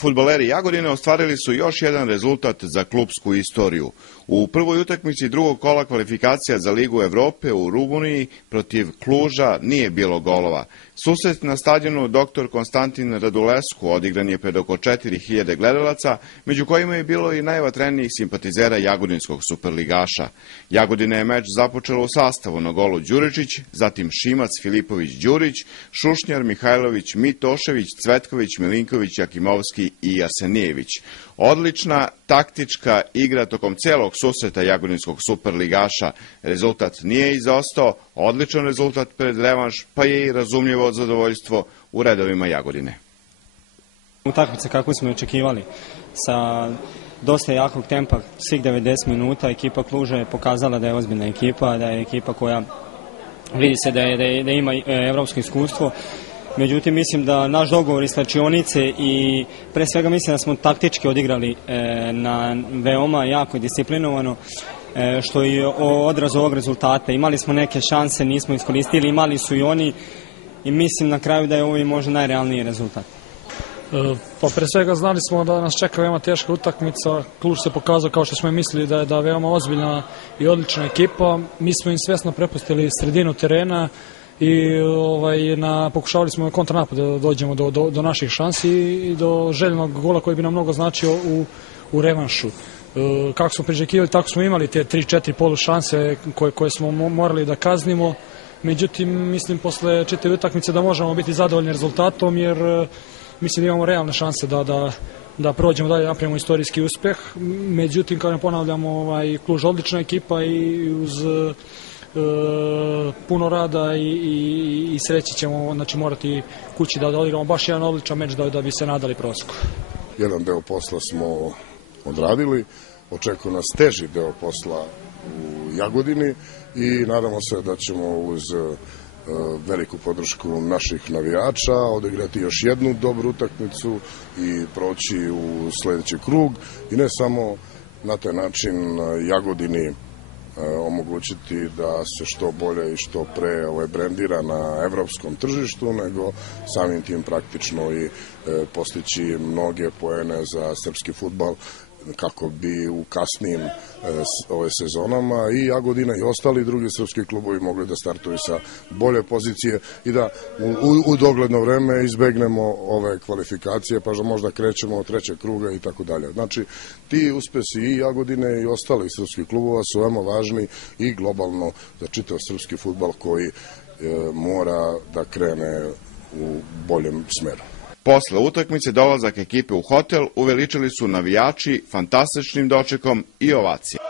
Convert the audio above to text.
Fudbaleri Jagodine ostvarili su još jedan rezultat za klupsku istoriju. U prvoj utakmici drugog kola kvalifikacija za Ligu Evrope u Rumuniji protiv Kluža nije bilo golova. Susret na stadionu dr. Konstantin Radulescu odigran je pred oko 4000 gledalaca, među kojima je bilo i najvatrenijih simpatizera jagodinskog superligaša. Jagodina je meč započela u sastavu: na golu Đuričić, zatim Šimac, Filipović, Đurić, Šušnjar, Mihajlović, Mitošević, Cvetković, Milinković, Jakimovski i Jasenijević. Odlična taktička igra tokom celog susreta jagodinskog superligaša. Rezultat nije izostao, odličan rezultat pred revanš, pa je i razumljivo zadovoljstvo u redovima Jagodine. Utakmica kako smo očekivali, sa dosta jakog tempa, svih 90 minuta, ekipa Kluža je pokazala da je ozbiljna ekipa, da je ekipa koja vidi se da ima evropsko iskustvo. Međutim, mislim da naš dogovor iz slačionice i pre svega mislim da smo taktički odigrali na veoma jako disciplinovano, što je odraz ovog rezultata. Imali smo neke šanse, nismo iskoristili, imali su i oni i mislim na kraju da je ovo možda najrealniji rezultat. Pa pre svega znali smo da nas čeka veoma teška utakmica. Kluž se pokazao, kao što smo i mislili, da je veoma ozbiljna i odlična ekipa. Mi smo im svesno prepustili sredinu terena i pokušavali smo na kontranapad da dođemo do naših šansi i do željenog gola koji bi nam mnogo značio u revanšu. Kako smo priželjkivali, tako smo imali te 3-4 polu šanse koje smo morali da kaznimo. Međutim, mislim posle čitave utakmice da možemo biti zadovoljni rezultatom, jer mislim da imamo realne šanse da prođemo dalje, napravimo istorijski uspeh. Međutim, kao ne ponavljamo, Kluž odlična ekipa i uz puno rada i sreće ćemo morati kući da odigramo baš jedan odličan meč da bi se nadali prosjeku. Jedan deo posla smo odradili, očekuje nas teži deo posla u Jagodini i nadamo se da ćemo uz veliku podršku naših navijača odigrati još jednu dobru utakmicu i proći u sledeći krug i ne samo na taj način Jagodini omogućiti da se što bolje i što pre brendira na evropskom tržištu, nego samim tim praktično i postići mnoge poene za srpski fudbal kako bi u kasnijim sezonama i Jagodina i ostali drugi srpski klubovi mogli da startuju sa bolje pozicije i da u dogledno vreme izbegnemo ove kvalifikacije, pa možda krećemo od trećeg kruga i tako dalje. Znači, ti uspesi i Jagodine i ostalih srpskih klubova su veoma važni i globalno za čitav srpski fudbal koji mora da krene u boljem smeru. Posle utakmice dolazak ekipe u hotel uveličili su navijači fantastičnim dočekom i ovacijama.